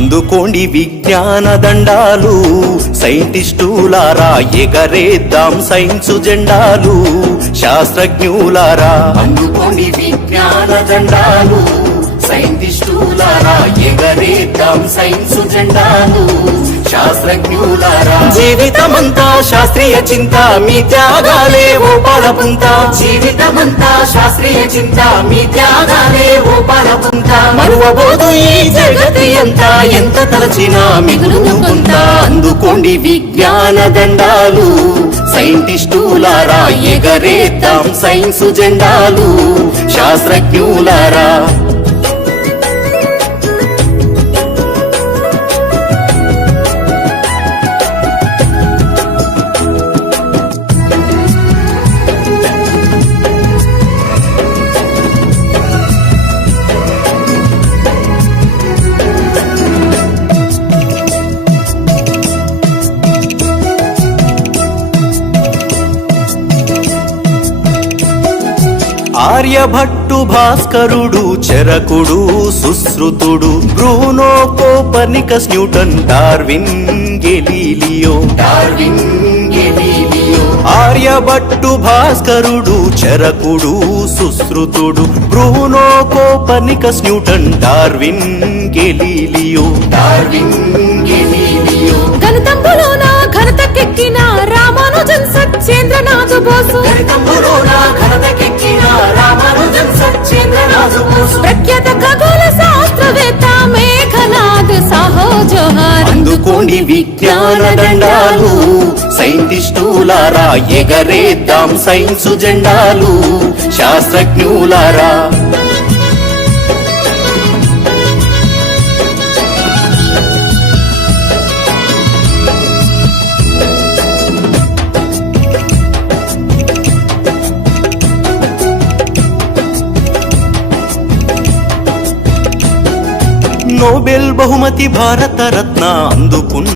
అందుకోండి విజ్ఞాన దండాలు, సైంటిస్టులారా ఎగరేద్దాం సైన్సు జెండాలు. శాస్త్రజ్ఞులారా అందుకోండి విజ్ఞాన దండాలు, సైంటిస్టులారా ఎగరేద్దాం సైన్సు జెండాలు. శాస్త్రజ్ఞులారా జీవితమంతా శాస్త్రీయ చింత, మీ త్యాగాలే ఓ పాలపుంత. జీవితమంతా శాస్త్రీయ చింత, మీ త్యాగాలే ఓ పాలపుంత. మరువబోదు ఈ జగతి ఎంత తలచినా మిగులుకుంటా. అందుకోండి విజ్ఞాన దండాలు, సైంటిస్టులారా ఎగరేద్దాం సైన్సు జెండాలు. శాస్త్రజ్ఞులారా ఆర్యభట్టు, భాస్కరుడు, చరకుడు, సుశ్రుతుడు, Bruno, Copernicus, Newton, Darwin, Galileo. Aryabhata, భాస్కరుడు, చరకుడు, సుశ్రుతుడు, Bruno, Copernicus, Newton, Darwin, Galileo. గణితంబులోన ఘనతకెక్కిన రామానుజన్, సత్యేంద్రనాథ్ బోసు. ప్రఖ్యాత ఖగోళ శాస్త్రవేత్త మేఘనాథ్ సాహో జోహార్. అందుకోండి విజ్ఞాన దండాలు, సైంటిస్టులారా ఎగరేద్దాం సైన్సు జెండాలు. శాస్త్రజ్ఞులారా నోబెల్ బహుమతి, భారత రత్న అందుకున్న